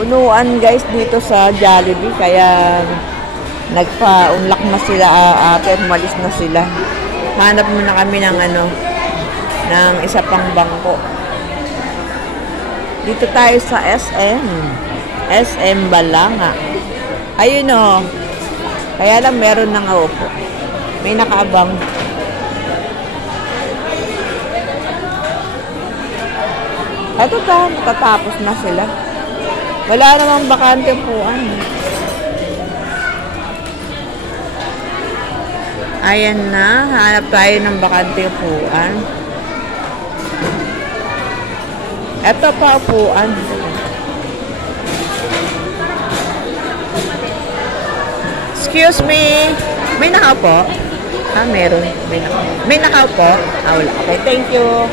Punuan guys dito sa Jollibee, kaya nagpa-unlock na sila ate, umalis na sila. Hanap muna kami ng ng isa pang bangko. Dito tayo sa SM Balanga. Ayun o. Kaya lang meron nang upo. May nakaabang. Ito ta, matatapos na sila. Wala namang bakante upuan. Ayan na, hanap tayo ng bakante upuan. Ito pa upuan. Excuse me. May nakaupo? Meron. May nakaupo? Wala. Okay, thank you.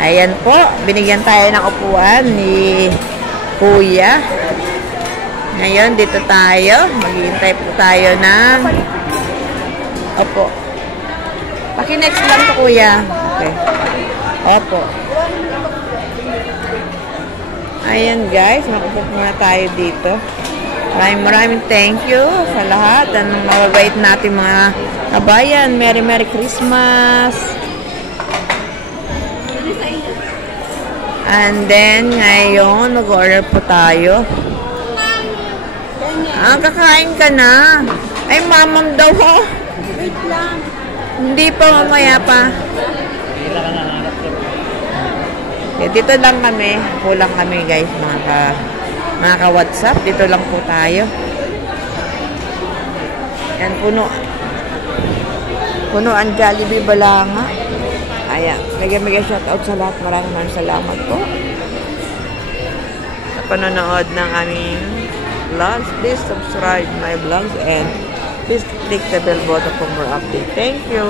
Ayan po, binigyan tayo ng upuan ni Kuya. Ngayon, dito tayo. Maghihintay po tayo ng opo. Paki-next lang po, Kuya. Okay. Opo. Ayan guys, makupo muna tayo dito. Maraming thank you sa lahat. Ang mababait natin mga kabayan. Merry Christmas! And then, ngayon, mag-order po tayo. Kakain ka na. Ay, mamam daw ho. Wait lang. Hindi pa, mamaya pa. Dito lang kami. Kulang kami, guys. Mga ka-WhatsApp. Dito lang po tayo. Yan, puno ang Jollibee Balanga. Ayan, mega shoutout sa lahat. Maraming salamat po sa panonood ng aming vlogs. Please subscribe my vlogs and please click the bell button for more updates. Thank you.